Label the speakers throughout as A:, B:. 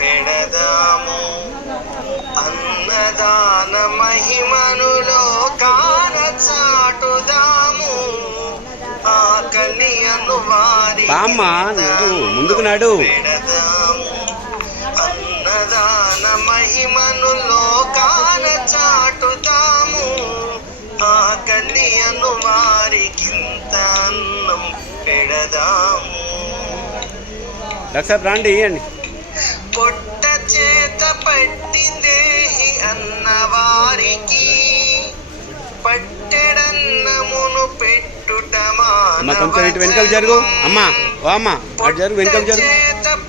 A: పెడదాము. అన్నదాన
B: మహిమనులో కాన చాటుదాము. ఆకలి అను వారి ముందుకు నాడు.
A: పెడదాము. అన్నదాన మహిమనులో కాన చాటుదాము. ఆకలి అను వారికింత అన్నం పెడదాము.
B: డాక్టర్ రాండి ఇవ్వండి
A: పొట్ట చేత పట్టిందేహి అన్నవారికి. పట్టెడన్నమును పెట్టుట
B: అమ్మ కొంచెం ఇటు వెనకలు జరుగు. అమ్మా ఓ అమ్మ అటు జరుగు వెనకలు జరుగు.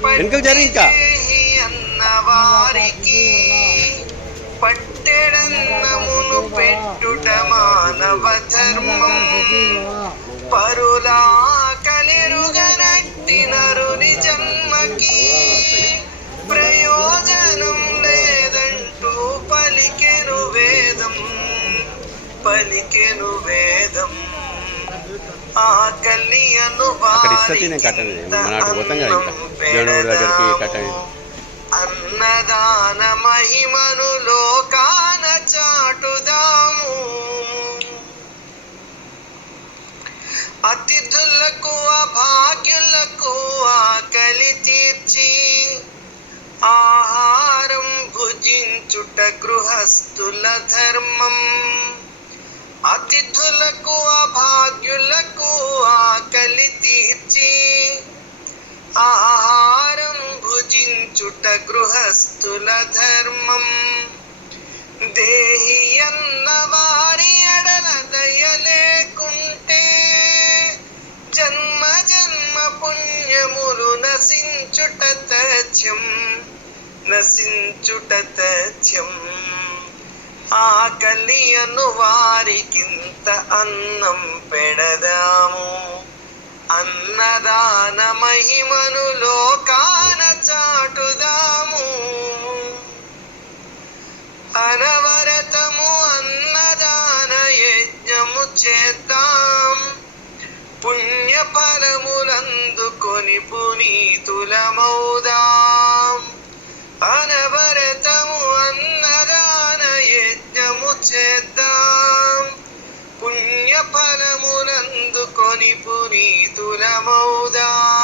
B: వెనకలు జరుగు ఇంకా.
A: అన్నవారికి. పట్టెడన్నమును పెట్టుట మానవ ధర్మం పరులా
B: దేవుడు దగ్గరికి కట్టని
A: అన్నదాన మహిమను లోకాన చాటుదాము. అతిథులకు అభాగ్యులకు ఆకలి తీర్చి ఆహారం భుజించుట గృహస్థుల ధర్మం. అతిథులకు అభాగ్యులకు ఆకలి తీర్చి ఆహారం భుజించుట గృహస్థుల ధర్మం. దేహి అన్న వారి ఎడల దయ లేకుంటే జన్మ జన్మ పుణ్యములు నశించుట తథ్యం నశించుట తథ్యం. ఆకలి అను వారికింత అన్నం పెడదాము. అన్నదాన మహిమను లోకాన చాటుదాము. అనవరతము అన్నదాన యజ్ఞము చేద్దాం. పుణ్యఫలములందుకొని పునీతులమౌదాం قد فنيت لموداي